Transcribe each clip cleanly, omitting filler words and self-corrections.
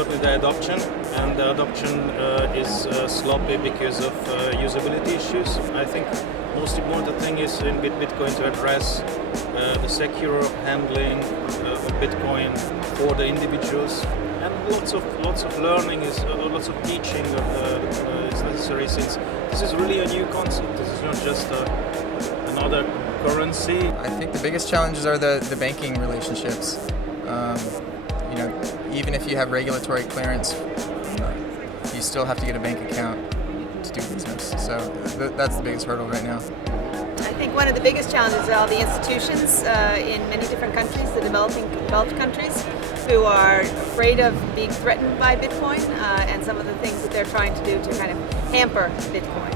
certainly the adoption, and the adoption is sloppy because of usability issues. I think most important thing is in Bitcoin to address the secure handling of Bitcoin for the individuals, and lots of learning lots of teaching is necessary, since this is really a new concept. This is not just another currency. I think the biggest challenges are the banking relationships. Even if you have regulatory clearance, you still have to get a bank account to do business. So that's the biggest hurdle right now. I think one of the biggest challenges are all the institutions in many different countries, the developed countries, who are afraid of being threatened by Bitcoin and some of the things that they're trying to do to kind of hamper Bitcoin.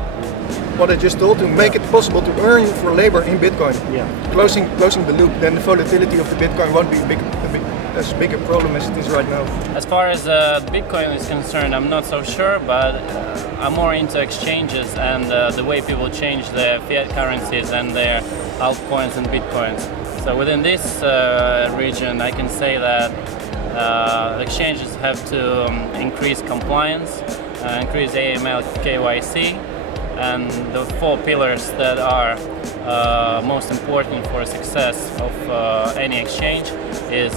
What I just told, to make it possible to earn for labor in Bitcoin. Yeah. Closing the loop, then the volatility of the Bitcoin won't be as big a problem as it is right now. As far as Bitcoin is concerned, I'm not so sure, but I'm more into exchanges and the way people change their fiat currencies and their altcoins and Bitcoins. So within this region, I can say that exchanges have to increase compliance, increase AML, KYC, and the 4 pillars that are most important for success of any exchange is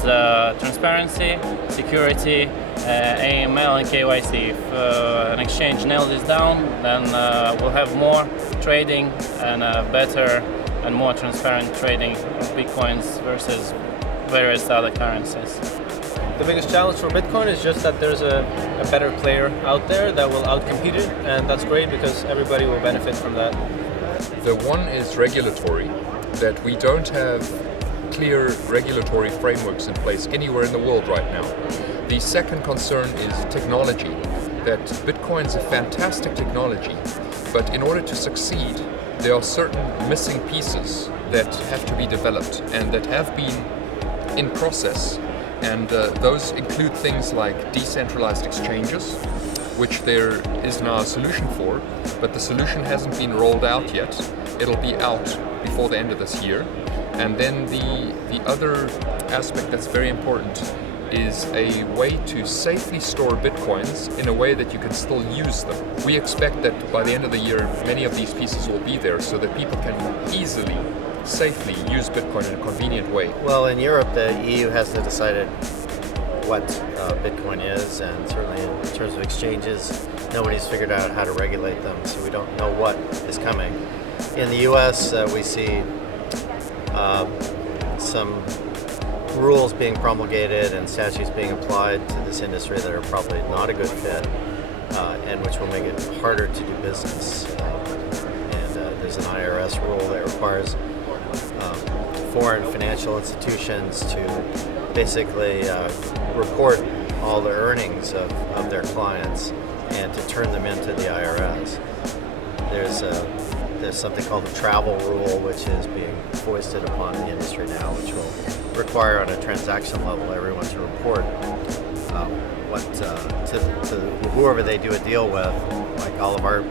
transparency, security, AML and KYC. If an exchange nails this down, then we'll have more trading and better and more transparent trading of Bitcoins versus various other currencies. The biggest challenge for Bitcoin is just that there's a better player out there that will outcompete it, and that's great because everybody will benefit from that. The one is regulatory, that we don't have clear regulatory frameworks in place anywhere in the world right now. The second concern is technology, that Bitcoin is a fantastic technology, but in order to succeed, there are certain missing pieces that have to be developed and that have been in process. And those include things like decentralized exchanges, which there is now a solution for, but the solution hasn't been rolled out yet. It'll be out before the end of this year. And then the other aspect that's very important is a way to safely store Bitcoins in a way that you can still use them. We expect that by the end of the year, many of these pieces will be there so that people can easily, safely use Bitcoin in a convenient way. Well, in Europe, the EU hasn't decided what Bitcoin is, and certainly in terms of exchanges, nobody's figured out how to regulate them, so we don't know what is coming. In the US, we see some rules being promulgated and statutes being applied to this industry that are probably not a good fit, and which will make it harder to do business. There's an IRS rule that requires foreign financial institutions to basically report all the earnings of their clients and to turn them into the IRS. There's something called the travel rule, which is being foisted upon the industry now, which will require on a transaction level everyone to report to whoever they do a deal with, like all of our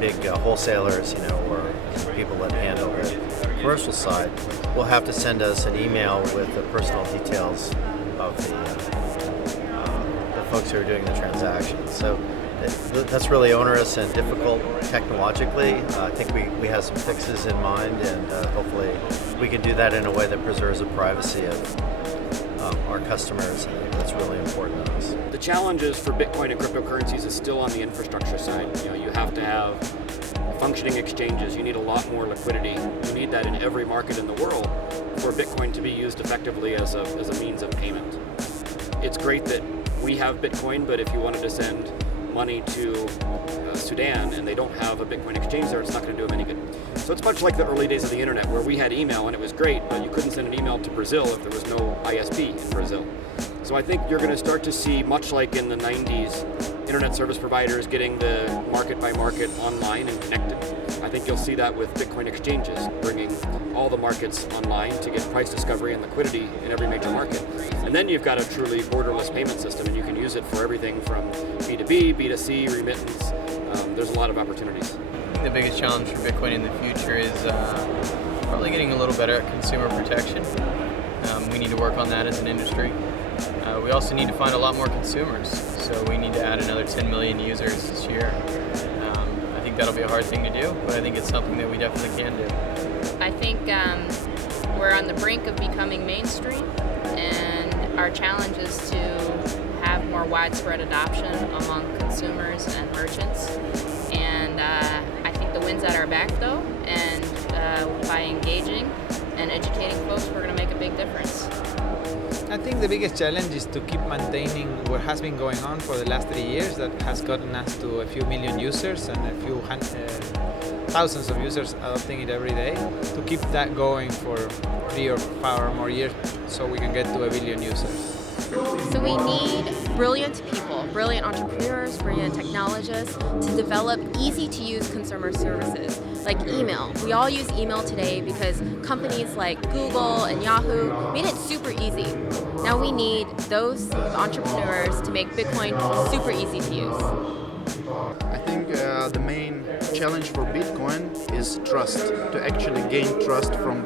big wholesalers, or people that handle the commercial side, will have to send us an email with the personal details of the folks who are doing the transactions. So that's really onerous and difficult technologically. I think we have some fixes in mind, and hopefully we can do that in a way that preserves the privacy of our customers. That's really important to us. The challenges for Bitcoin and cryptocurrencies is still on the infrastructure side. You have to have functioning exchanges. You need a lot more liquidity. You need that in every market in the world for Bitcoin to be used effectively as a means of payment. It's great that we have Bitcoin, but if you wanted to send money to Sudan and they don't have a Bitcoin exchange there, it's not going to do them any good. So it's much like the early days of the internet, where we had email and it was great, but you couldn't send an email to Brazil if there was no ISP in Brazil. So I think you're going to start to see, much like in the 90s, internet service providers getting the market by market online and connected. I think you'll see that with Bitcoin exchanges, bringing all the markets online to get price discovery and liquidity in every major market. And then you've got a truly borderless payment system, and you can use it for everything from B2B, B2C, remittance. There's a lot of opportunities. I think the biggest challenge for Bitcoin in the future is probably getting a little better at consumer protection. We need to work on that as an industry. We also need to find a lot more consumers, so we need to add another 10 million users this year. I think that'll be a hard thing to do, but I think it's something that we definitely can do. I think we're on the brink of becoming mainstream, and our challenge is to have more widespread adoption among consumers and merchants. And I think the wind's at our back though, and by engaging and educating folks, we're going to make a big difference. I think the biggest challenge is to keep maintaining what has been going on for the last 3 years that has gotten us to a few million users and a few thousands of users adopting it every day. To keep that going for 3 or 5 more years so we can get to 1 billion users. So we need brilliant people, brilliant entrepreneurs, brilliant technologists to develop easy-to-use consumer services like email. We all use email today because companies like Google and Yahoo made it super easy. Now we need those entrepreneurs to make Bitcoin super easy to use. I think the main challenge for Bitcoin is trust, to actually gain trust from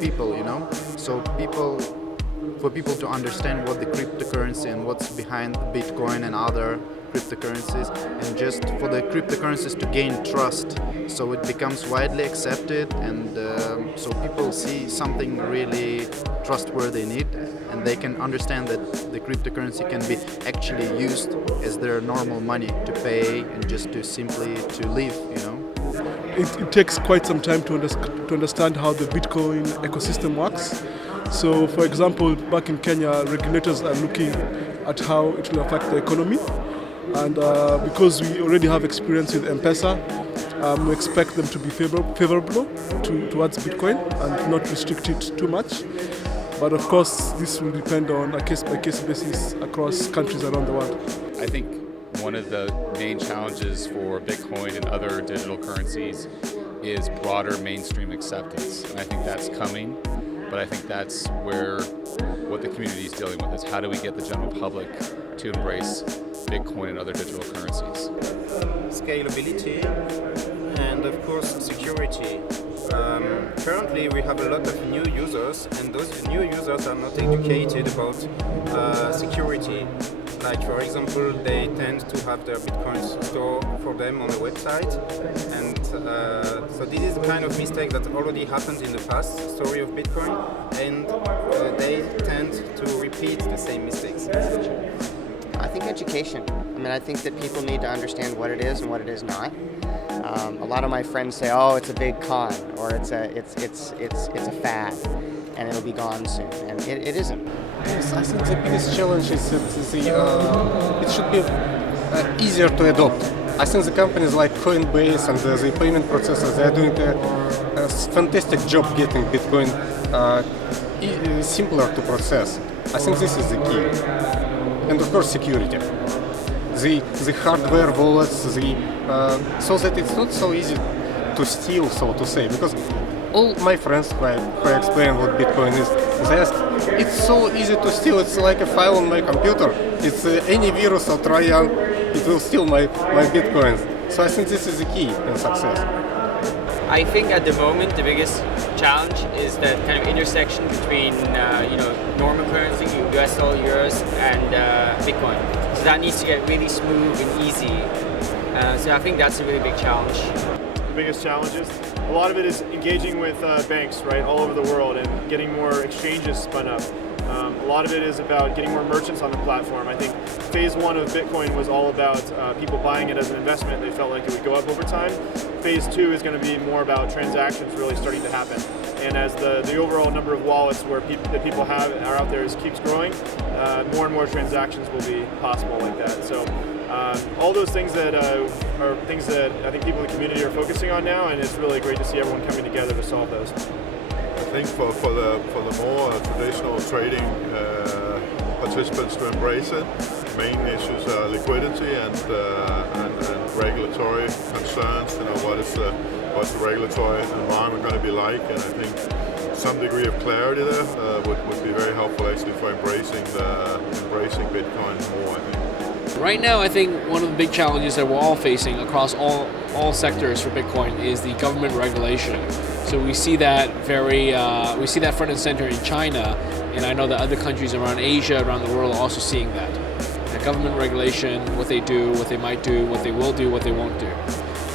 people, you know. So for people to understand what the cryptocurrency and what's behind Bitcoin and other cryptocurrencies, and just for the cryptocurrencies to gain trust, so it becomes widely accepted, and so people see something really trustworthy in it, and they can understand that the cryptocurrency can be actually used as their normal money to pay and just to simply to live, you know. It takes quite some time to understand how the Bitcoin ecosystem works. So, for example, back in Kenya, regulators are looking at how it will affect the economy. And because we already have experience with M-Pesa, we expect them to be favorable towards Bitcoin and not restrict it too much. But of course, this will depend on a case-by-case basis across countries around the world. I think one of the main challenges for Bitcoin and other digital currencies is broader mainstream acceptance. And I think that's coming. But I think that's where what the community is dealing with is how do we get the general public to embrace Bitcoin and other digital currencies. Scalability and of course security. Currently we have a lot of new users, and those new users are not educated about security. Like for example, they tend to have their Bitcoin stored for them on the website, and so this is the kind of mistake that already happened in the past story of Bitcoin, and they tend to repeat the same mistakes. I think education. I mean, I think that people need to understand what it is and what it is not. A lot of my friends say, "Oh, it's a big con," or "It's a fad, and it'll be gone soon," and it isn't. Yes, I think the biggest challenge is that it should be easier to adopt. I think the companies like Coinbase and the payment processors, they are doing a fantastic job getting Bitcoin simpler to process. I think this is the key. And of course security. The hardware wallets, so that it's not so easy to steal, so to say, because all my friends who I explain what Bitcoin is, they ask, it's so easy to steal, it's like a file on my computer. It's any virus or Trojan, it will steal my Bitcoins. So I think this is the key in success. I think at the moment the biggest challenge is that kind of intersection between normal currency, US dollar, euros, and Bitcoin. So that needs to get really smooth and easy. So I think that's a really big challenge. The biggest challenges, a lot of it is engaging with banks, right, all over the world, and getting more exchanges spun up. A lot of it is about getting more merchants on the platform. I think phase 1 of Bitcoin was all about people buying it as an investment. They felt like it would go up over time. Phase 2 is going to be more about transactions really starting to happen. And as the overall number of wallets that people have are out there keeps growing, more and more transactions will be possible like that. So all those things that are things that I think people in the community are focusing on now, and it's really great to see everyone coming together to solve those. I think for the more traditional trading participants to embrace it, main issues are liquidity and regulatory concerns. What's the regulatory environment going to be like? And I think some degree of clarity there would be very helpful actually for embracing Bitcoin more. I think. Right now, I think one of the big challenges that we're all facing across all all sectors for Bitcoin is the government regulation. So we see that front and center in China, and I know that other countries around Asia, around the world, are also seeing that. The government regulation, what they do, what they might do, what they will do, what they won't do.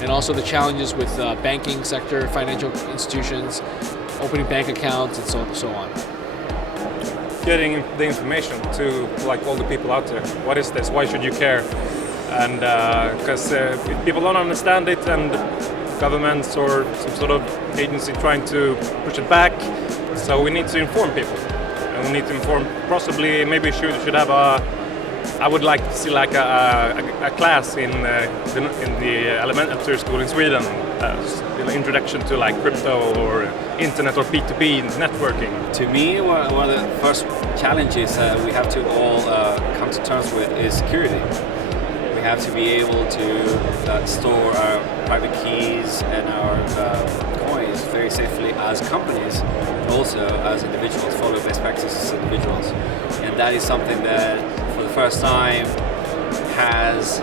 And also the challenges with banking sector, financial institutions, opening bank accounts, and so on. Getting the information to like all the people out there. What is this? Why should you care? And because if people don't understand it, and governments or some sort of agency trying to push it back, so we need to inform people, and we need to inform. Possibly, maybe should have a. I would like to see like a class in the elementary school in Sweden, introduction to like crypto or internet or P2P networking. To me, one of the first challenges we have to all come to terms with is security. We have to be able to store our private keys and our coins very safely as companies, but also as individuals, follow best practices as individuals. And that is something that for the first time has,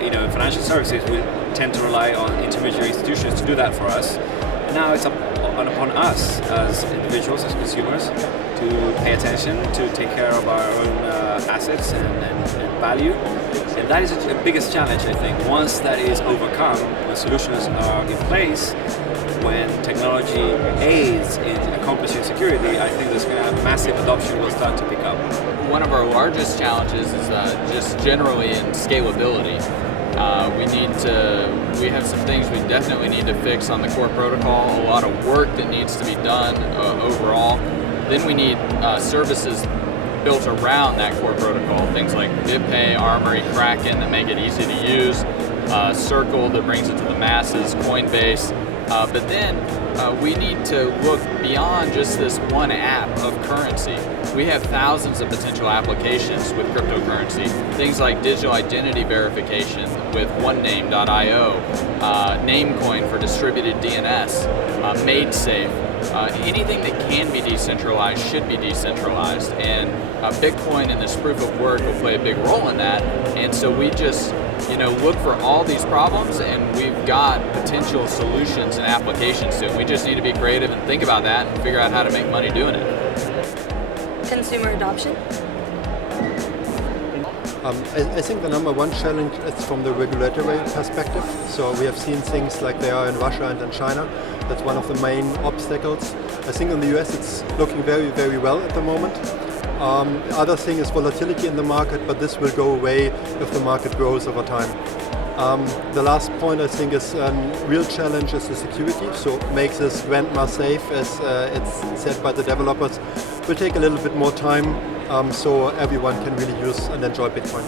in financial services, we tend to rely on intermediary institutions to do that for us. And now it's upon us as individuals, as consumers, to pay attention, to take care of our own assets and value. And that is the biggest challenge, I think. Once that is overcome, when solutions are in place, when technology aids in accomplishing security, I think there's going to have massive adoption will start to pick up. One of our largest challenges is just generally in scalability. We have some things we definitely need to fix on the core protocol, a lot of work that needs to be done overall. Then we need services built around that core protocol, things like Bitpay, Armory, Kraken that make it easy to use, Circle that brings it to the masses, Coinbase. But then we need to look beyond just this one app of currency. We have thousands of potential applications with cryptocurrency. Things like digital identity verification with OneName.io, Namecoin for distributed DNS, MadeSafe. Anything that can be decentralized should be decentralized, and Bitcoin and this proof of work will play a big role in that. And so we just look for all these problems, and we've got potential solutions and applications to it. We just need to be creative and think about that and figure out how to make money doing it. Consumer adoption? I think the number one challenge is from the regulatory perspective. So we have seen things like they are in Russia and in China. That's one of the main obstacles. I think in the US it's looking very, very well at the moment. The other thing is volatility in the market, but this will go away if the market grows over time. The last point I think is real challenge is the security. So make this grandma safe, as it's said by the developers, will take a little bit more time so everyone can really use and enjoy Bitcoin.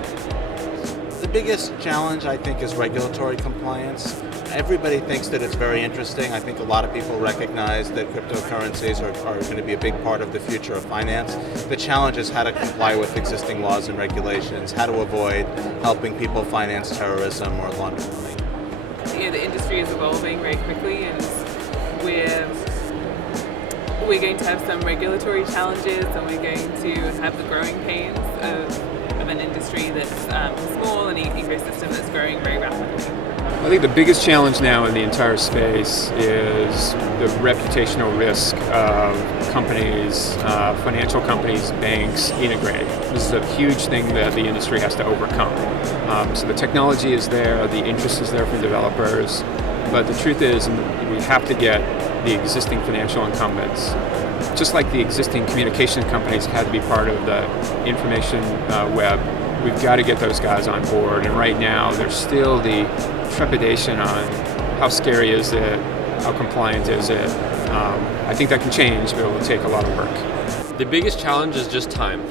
The biggest challenge I think is regulatory compliance. Everybody thinks that it's very interesting. I think a lot of people recognize that cryptocurrencies are going to be a big part of the future of finance. The challenge is how to comply with existing laws and regulations, how to avoid helping people finance terrorism or launder money. Yeah, the industry is evolving very quickly, and we're going to have some regulatory challenges, and we're going to have the growing pains of an industry that's small and an ecosystem that's growing very rapidly. I think the biggest challenge now in the entire space is the reputational risk of companies, financial companies, banks integrating. This is a huge thing that the industry has to overcome. So the technology is there, the interest is there from developers, but the truth is we have to get the existing financial incumbents, just like the existing communication companies had to be part of the information web. We've got to get those guys on board, and right now there's still the trepidation on how scary is it, how compliant is it. I think that can change, but it will take a lot of work. The biggest challenge is just time.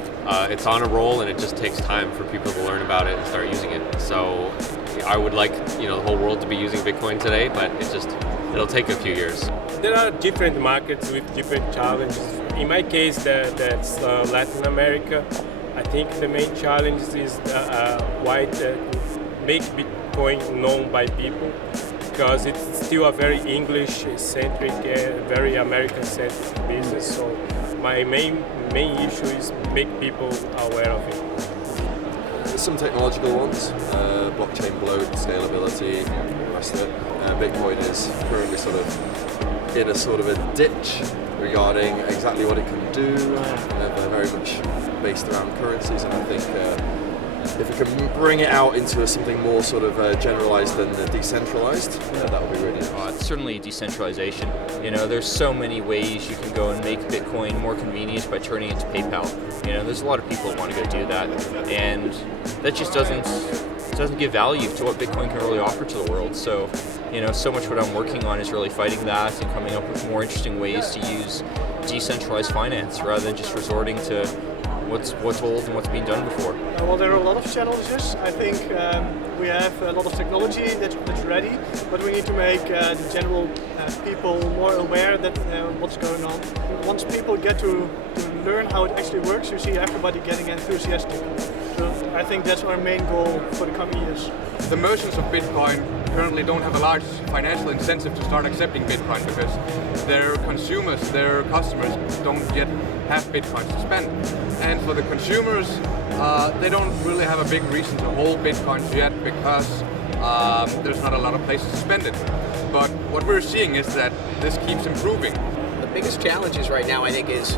It's on a roll, and it just takes time for people to learn about it and start using it. So I would like the whole world to be using Bitcoin today, but it'll take a few years. There are different markets with different challenges. In my case, that's Latin America. I think the main challenge is make Bitcoin known by people, because it's still a very English-centric, very American-centric business. So my main issue is make people aware of it. some technological ones, blockchain bloat, scalability, the rest of it. Bitcoin is currently sort of in a sort of a ditch regarding exactly what it can do. They're very much based around currencies, and I think if we can bring it out into something more sort of generalized than decentralized, that would be really nice. It's certainly decentralization. You know, there's so many ways you can go and make Bitcoin more convenient by turning it to PayPal. You know, there's a lot of people that want to go do that, and that just doesn't give value to what Bitcoin can really offer to the world. So, you know, so much what I'm working on is really fighting that and coming up with more interesting ways to use decentralized finance rather than just resorting to what's old and what's been done before. Well, there are a lot of challenges. I think we have a lot of technology that's ready, but we need to make the general people more aware that what's going on. Once people get to learn how it actually works, you see everybody getting enthusiastic. So I think that's our main goal for the coming years. The merchants of Bitcoin currently don't have a large financial incentive to start accepting Bitcoin because their consumers, their customers don't yet have Bitcoins to spend. And for the consumers, they don't really have a big reason to hold Bitcoins yet because there's not a lot of places to spend it. But what we're seeing is that this keeps improving. The biggest challenges right now, I think, is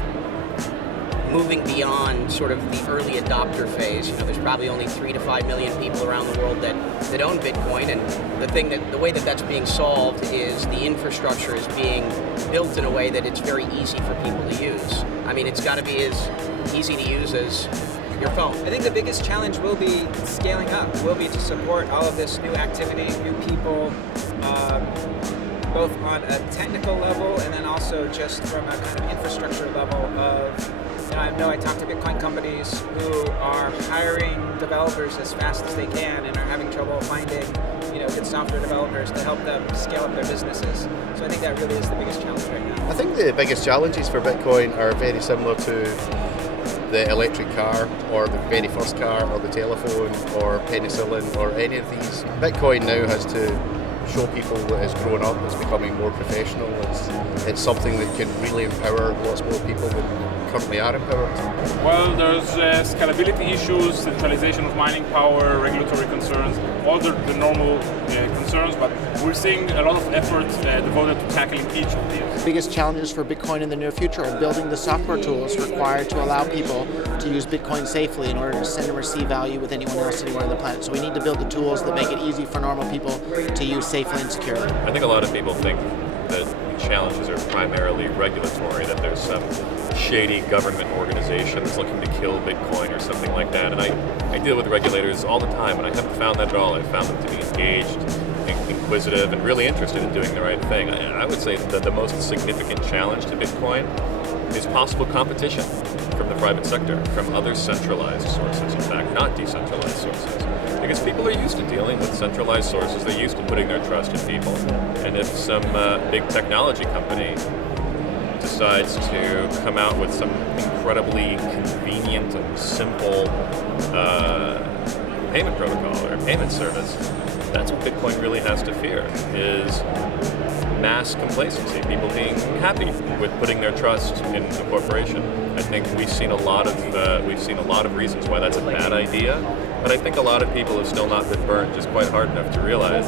moving beyond sort of the early adopter phase. You know, there's probably only 3 to 5 million people around the world that own Bitcoin, and the way that that's being solved is the infrastructure is being built in a way that it's very easy for people to use. I mean, it's got to be as easy to use as your phone. I think the biggest challenge will be scaling up, will be to support all of this new activity, new people, both on a technical level and then also just from a kind of infrastructure level of, you know, I know I talk to Bitcoin companies who are hiring developers as fast as they can and are having trouble finding, you know, good software developers to help them scale up their businesses. So I think that really is the biggest challenge right now. I think the biggest challenges for Bitcoin are very similar to the electric car or the very first car or the telephone or penicillin or any of these. Bitcoin now has to show people that it's growing up, it's becoming more professional, it's something that can really empower lots more people than currently are empowered. Well, there's scalability issues, centralization of mining power, regulatory concerns, all the normal concerns, but we're seeing a lot of effort devoted to tackling each of these. The biggest challenges for Bitcoin in the near future are building the software tools required to allow people to use Bitcoin safely in order to send and receive value with anyone else anywhere on the planet. So we need to build the tools that make it easy for normal people to use safely and securely. I think a lot of people think that challenges are primarily regulatory, that there's some shady government organization that's looking to kill Bitcoin or something like that. And I deal with regulators all the time, and I haven't found that at all. I've found them to be engaged, inquisitive, and really interested in doing the right thing. I would say that the most significant challenge to Bitcoin is possible competition from the private sector, from other centralized sources, in fact, not decentralized sources. Because people are used to dealing with centralized sources, they're used to putting their trust in people. And if some big technology company decides to come out with some incredibly convenient and simple payment protocol or payment service, that's what Bitcoin really has to fear, is mass complacency, people being happy with putting their trust in a corporation. I think we've seen a lot of reasons why that's a bad idea, but I think a lot of people have still not been burnt just quite hard enough to realize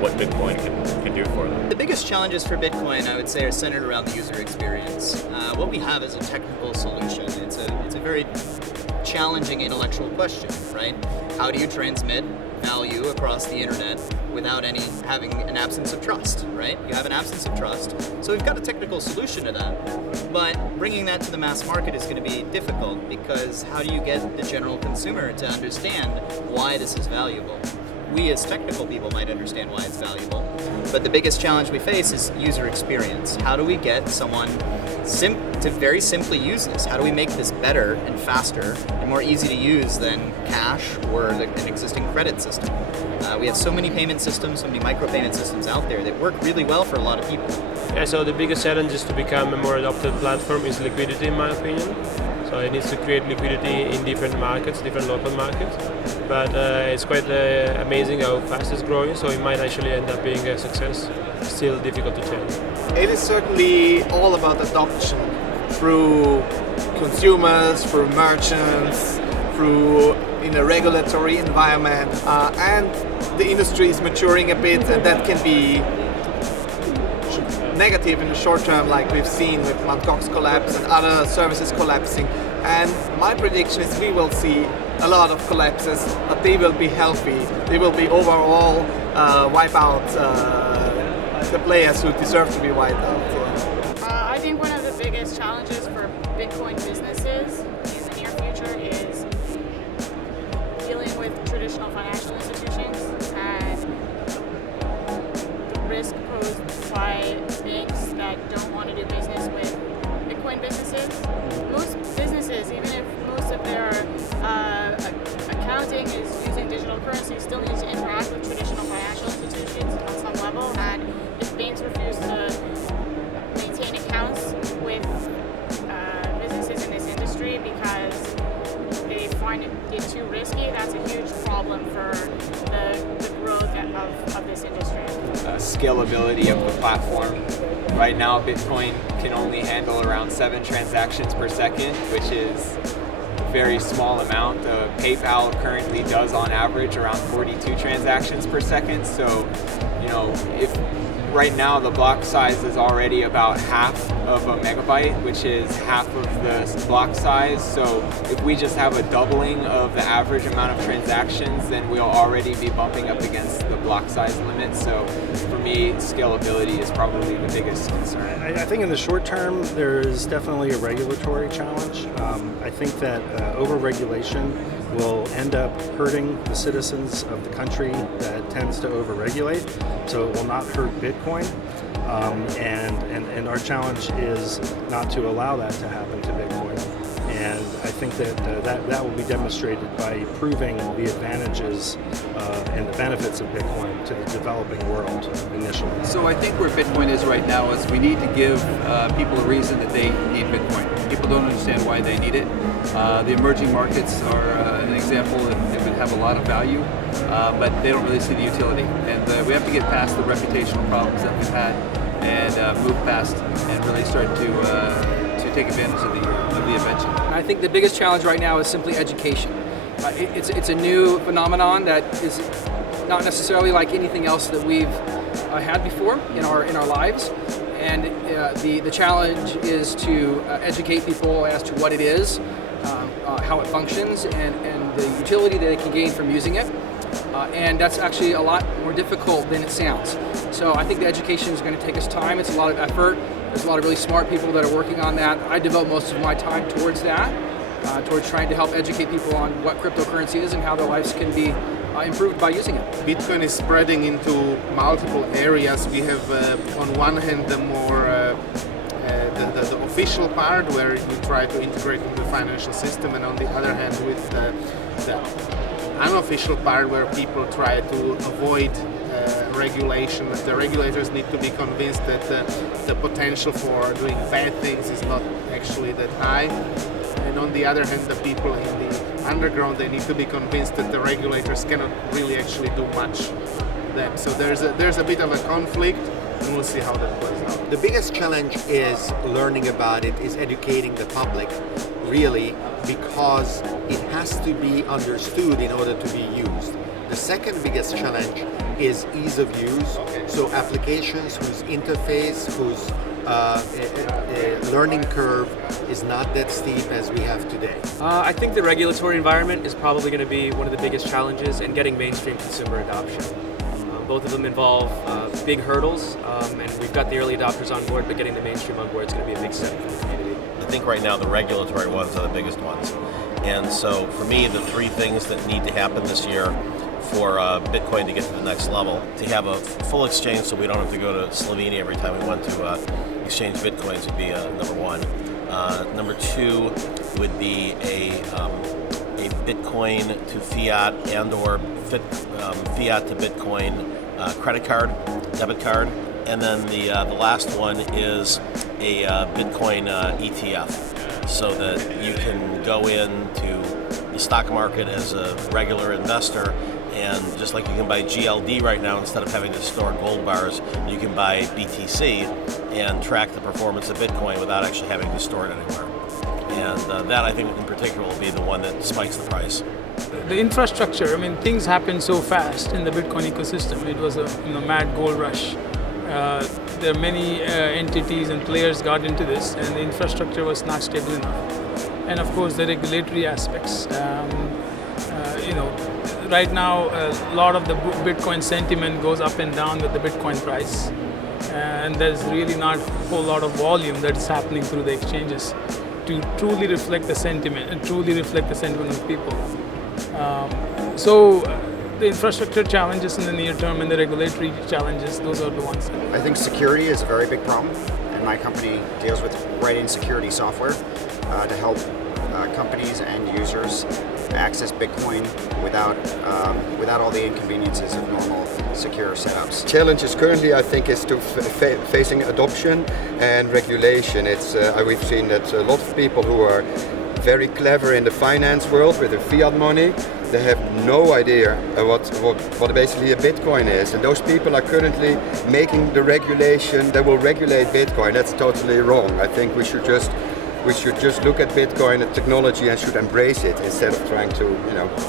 what Bitcoin can do for them. The biggest challenges for Bitcoin, I would say, are centered around the user experience. What we have is a technical solution. It's a very challenging intellectual question, right? How do you transmit value across the internet without having an absence of trust, right? You have an absence of trust. So we've got a technical solution to that, but bringing that to the mass market is going to be difficult because how do you get the general consumer to understand why this is valuable? We as technical people might understand why it's valuable, but the biggest challenge we face is user experience. How do we get someone to very simply use this? How do we make this better and faster and more easy to use than cash or an existing credit system? We have so many payment systems, so many micropayment systems out there that work really well for a lot of people. Yeah, so the biggest challenge is to become a more adopted platform is liquidity, in my opinion. So it needs to create liquidity in different markets, different local markets. But it's quite amazing how fast it's growing, so it might actually end up being a success. Still difficult to change. It is certainly all about adoption through consumers, through merchants, through in a regulatory environment, and the industry is maturing a bit, and that can be negative in the short term, like we've seen with Mt. Gox collapse and other services collapsing. And my prediction is we will see a lot of collapses, but they will be healthy. They will be overall wipe out the players who deserve to be wiped out. Yeah. I think one of the biggest challenges for Bitcoin businesses in the near future is dealing with traditional financial institutions and the risk posed by banks that don't want to do business with Bitcoin businesses. Most businesses, even if most of their accounting is using digital currency, still need to interact with traditional financial institutions on some level. And if banks refuse to maintain accounts with businesses in this industry because they find it too risky, that's a huge problem for the growth of this industry. Scalability of the platform. Right now, Bitcoin can only handle around 7 transactions per second, which is a very small amount. PayPal currently does on average around 42 transactions per second. So, you know, if right now the block size is already about half of a megabyte, which is half of the block size. So if we just have a doubling of the average amount of transactions, then we'll already be bumping up against the block size limit. So for me, scalability is probably the biggest concern. I think in the short term, there is definitely a regulatory challenge. I think that over-regulation will end up hurting the citizens of the country that tends to over-regulate, so it will not hurt Bitcoin. And our challenge is not to allow that to happen to Bitcoin. And I think that will be demonstrated by proving the advantages and the benefits of Bitcoin to the developing world initially. So I think where Bitcoin is right now is we need to give people a reason that they need Bitcoin. People don't understand why they need it. The emerging markets are an example that would have a lot of value, but they don't really see the utility. And we have to get past the reputational problems that we've had and move past and really start to take advantage of the invention. I think the biggest challenge right now is simply education. It's a new phenomenon that is not necessarily like anything else that we've had before in our lives. And the challenge is to educate people as to what it is, how it functions, and the utility that they can gain from using it. And that's actually a lot more difficult than it sounds. So I think the education is going to take us time. It's a lot of effort. There's a lot of really smart people that are working on that. I devote most of my time towards that, towards trying to help educate people on what cryptocurrency is and how their lives can be improved by using it. Bitcoin is spreading into multiple areas. We have on one hand the more the official part where we try to integrate with the financial system, and on the other hand with the unofficial part where people try to avoid regulation. The regulators need to be convinced that the potential for doing bad things is not actually that high. And on the other hand, the people in the underground, they need to be convinced that the regulators cannot really actually do much them. So there's a bit of a conflict, and we'll see how that plays out. The biggest challenge is learning about it, is educating the public, really, because it has to be understood in order to be used. The second biggest challenge is ease of use. So applications whose interface, whose learning curve is not that steep as we have today. I think the regulatory environment is probably going to be one of the biggest challenges in getting mainstream consumer adoption. Both of them involve big hurdles, and we've got the early adopters on board, but getting the mainstream on board is going to be a big step for the community. I think right now the regulatory ones are the biggest ones. And so for me, the 3 things that need to happen this year for Bitcoin to get to the next level, to have a full exchange so we don't have to go to Slovenia every time we want to exchange Bitcoins would be number 1. Number 2 would be a Bitcoin to fiat and or fiat to Bitcoin credit card, debit card. And then the last one is a Bitcoin ETF, so that you can go into the stock market as a regular investor, and just like you can buy GLD right now, instead of having to store gold bars, you can buy BTC and track the performance of Bitcoin without actually having to store it anywhere. And that, I think, in particular, will be the one that spikes the price. the infrastructure, I mean, things happen so fast in the Bitcoin ecosystem. It was a mad gold rush. There are many entities and players got into this, and the infrastructure was not stable enough. And of course, the regulatory aspects. Right now, a lot of the Bitcoin sentiment goes up and down with the Bitcoin price, and there's really not a whole lot of volume that's happening through the exchanges to truly reflect the sentiment and truly reflect the sentiment of people. So the infrastructure challenges in the near term and the regulatory challenges, those are the ones. I think security is a very big problem, and my company deals with writing security software to help companies and users access Bitcoin without all the inconveniences of normal secure setups. Challenges currently, I think, is to facing adoption and regulation. We've seen that a lot of people who are very clever in the finance world with the fiat money, they have no idea what basically a Bitcoin is, and those people are currently making the regulation that will regulate Bitcoin. That's totally wrong. I think we should just look at Bitcoin and technology and should embrace it instead of trying to,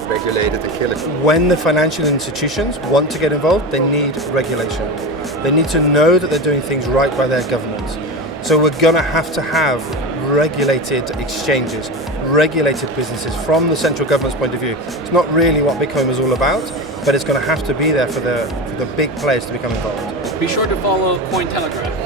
regulate it and kill it. When the financial institutions want to get involved, they need regulation. They need to know that they're doing things right by their governments. So we're going to have regulated exchanges, regulated businesses from the central government's point of view. It's not really what Bitcoin was all about, but it's going to have to be there for the big players to become involved. Be sure to follow Cointelegraph.